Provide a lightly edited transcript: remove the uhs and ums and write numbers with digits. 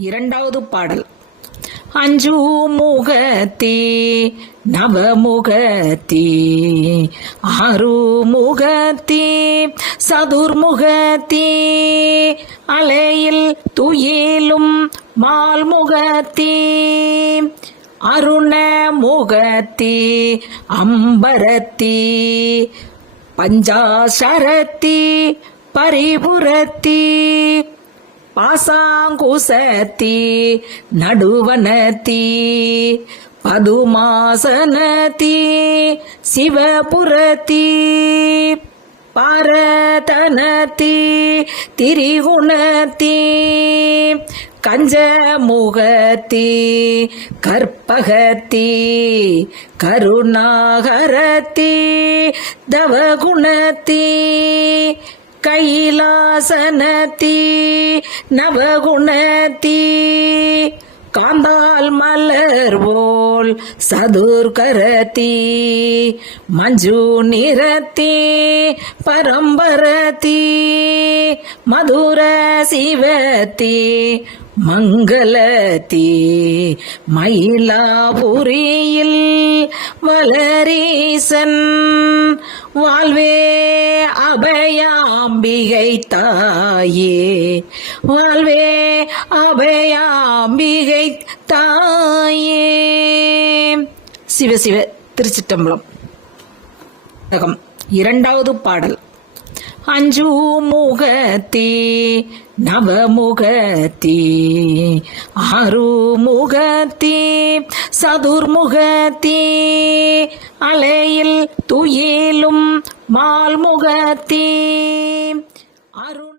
இரண்டாவது பாடல். அஞ்சு முகத்தே நவமுகத்தே ஆறு முகத்தே சதுர்முகத்தே அலையில் துயிலும் மால்முகத்தே அருண முகத்தே அம்பரத்தே பஞ்சாசரத்தே பரிபுரத்தே பாசாங்குசத்தி நடுவனத்தி பதுமாசனத்தி சிவபுரத்தி பாரதனத்தி திரிகுணத்தி கஞ்சமுகத்தி கற்பகத்தி கருணாகரத்தி தவகுணத்தி கைலாசனத்தி நவகுணத்தி காந்தால் மலர்வோல் சதுர்கரத்தி மஞ்சு நிறத்தி பரம்பரத்தி மதுர சிவத்தி மங்களத்தி மயிலாபுரியில் வளரீசன் வாழ்வே அபயாம்பிகை தாயே வாழ்வே அபயாம்பிகை தாயே. சிவ சிவ. திருச்சிட்டம்பலம். இரண்டாவது பாடல். அஞ்சு முகத்தே நவமுகத்தே ஆறு முகத்தே சதுர்முகத்தே அலையில் துயிலும் மால்முகத்தே அருண்